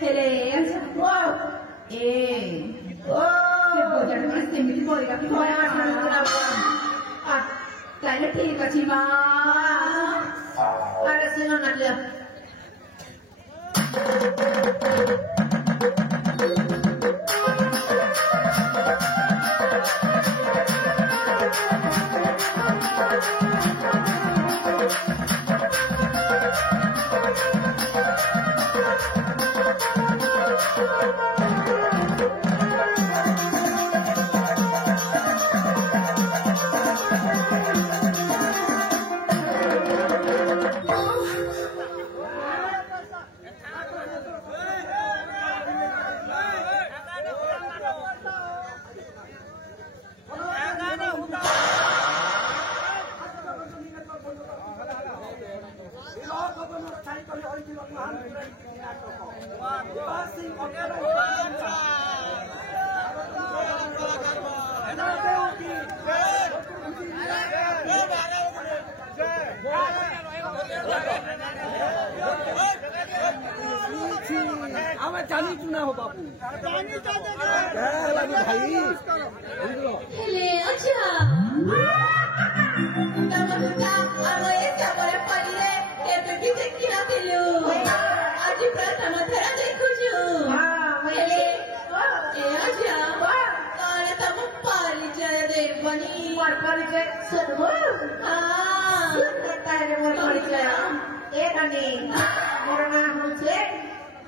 ହେଲେ ଓ ଏ ଓ ବଜାର ସେମିତି ପରିବା ଖରା ମାସ ତାହେଲେ ଠିକ ଅଛି ମା ଆରେ ଶୁଣ ନା जानी चुना हो बापू भाई हेले अच्छा तमका आलोय सबरे पडिले केबेटी देखि नथिलु आज प्रथम थर देखुछु हेले ए अच्छा काले तम परिचय देबनी परिचय सुनो तारे मोर परिचय ए कनी मोर नाम होछे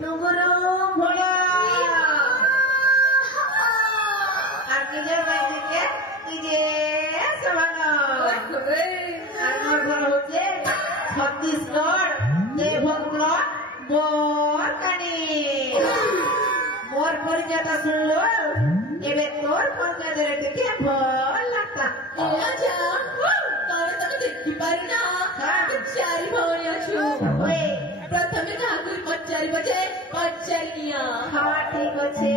टुगुरु भोला आकिजे भाई के सवानो আমার ঘর হচ্ছে ছত্তিশগড় দেবঘর বরকানি মোর পরিচয়টা শুনলো এবে তোর পঞ্চায়েতের দিকে ভয় লাগতা আচ্ছা তাহলে তোকে দেখতে পারি না চারি ভয় আছো ওই প্রথমে কাকুর পচারি বাজে পচারিয়া হ্যাঁ ঠিক আছে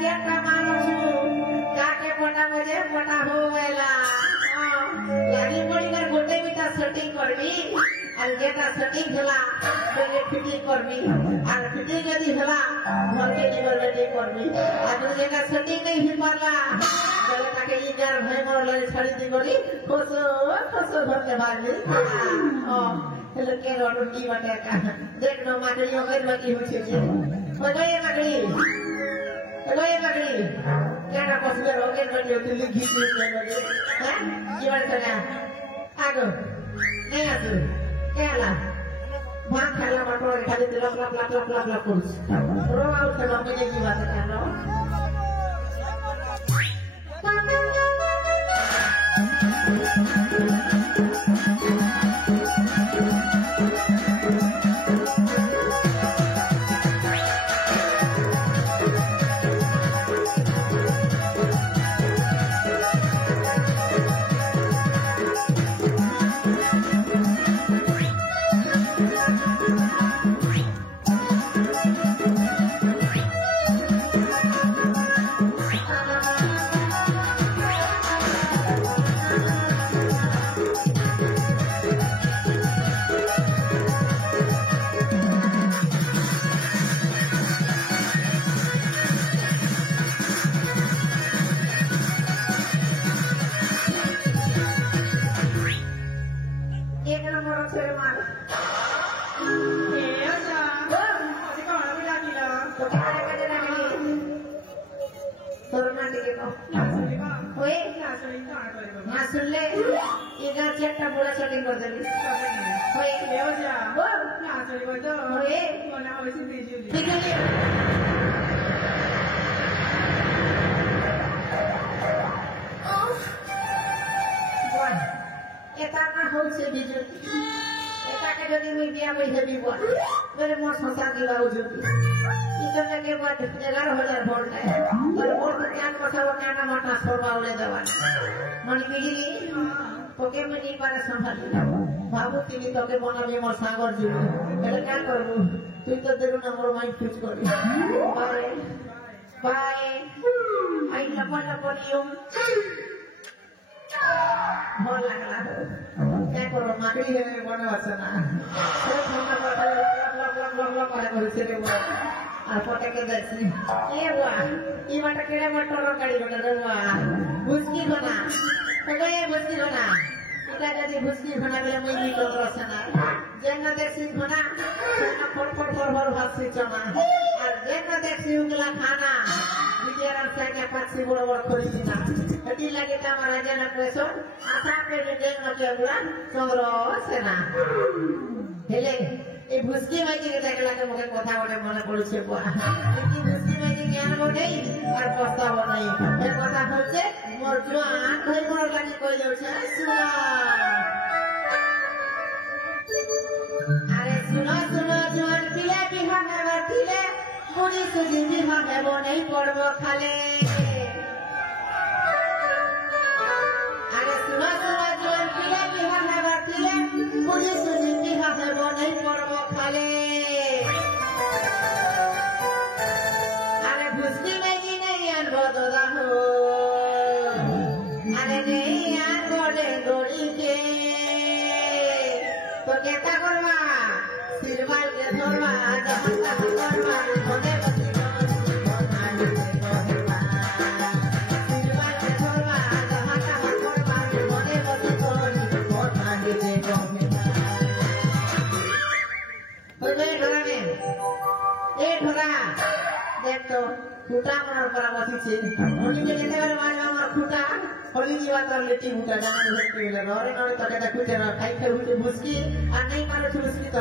Siapa manusia? Kakek pernah baca pernah huela. Jadi mulai gote kita setting korbi, algeta setting hela, boleh fitting korbi, al fitting jadi hela, market ni boleh korbi. Aduh jika setting ni himarla, kalau kakek ijar bhai mor lari sari di korbi, khoso bharte bali. Oh, hello kero ruti bata ka. Dekno magli oger bagi hoche je. Bagaimana magli? Hello magli. Kena pasir oger bagi hoche lagi lagi. Hah? Gimana sana? Aku. Nggak tu. Kela. Mak kela motor kali telak lap kurus. Roa utama punya jiwa tekano. তোকে বনাবি আমার সাগর জুড়ে এটা কেন করবো তুই তো দেখুন আমার মাইন্ড ফিক্স করি বাই বাই আই লাপা লাপা নিয়ম ভাল লাগলা क्या करो माकड़ी है बने बसना सब हम लग करे बोलছে रे वो আর পটাকে দেখছি এ বাবা এই বাটা কেড়ে মোটর গাড়ি বলে রে বাবা বুঝকি না তবে বুঝকি না এটা যদি বুঝকি না গেলে মই মিটো রসনা যেন দেখছি না ফর ফর ফর ফর ভাসছি চনা আর যেন দেখছি উগলা খানা বিচারার সাইকে পাচ্ছি বড় বড় করিছি না এটি লাগে তা আমার যেন প্রেশর আশা করে যেন কেগুলা চন্দ্র সেনা হেলে এই ভুসকি মাইকে দেখলাকে মুখে কথা বলে মনে পড়ছে কি ভুসকি মাইকে জ্ঞান বটেই আর প্রস্তাব নাই এর কথা হচ্ছে মোর জোয়ান ভাই মোর লাগি কই যাচ্ছে শুনো আরে শুনো শুনো জোয়ান পিলে বিহা হেবার দিলে মুড়ি সুজি বিহা হেব নেই পড়ব খালে আরে শুনো শুনো জোয়ান পিলে বিহা হেবার দিলে মুড়ি সুজি বিহা হেব নেই পড়ব খালে আরে ভুসকি মেজি নেই আনবো দাদা হো আরে নেই আনবো রে গড়িকে তো কেতা করবা সিরবাল কে ধরবা জহন্তা করবা মনে বসি সিরবাল কে ধরবা জহন্তা করবা মনে বসি কোন আগে জমে ওই ঢোরা নে এ ঢোরা দেখ তো খুঁটা মনে করা বসিছে উনিকে যেতে পারে মারবে আমার খুঁটা হলি জীবা তোর লেটি খুঁটা জানা ধরতে গেলে ঘরে নড়ে তোকে তা খুঁজে না খাই খেয়ে উঠে বুঝকি আর নেই মারে বুঝকি তো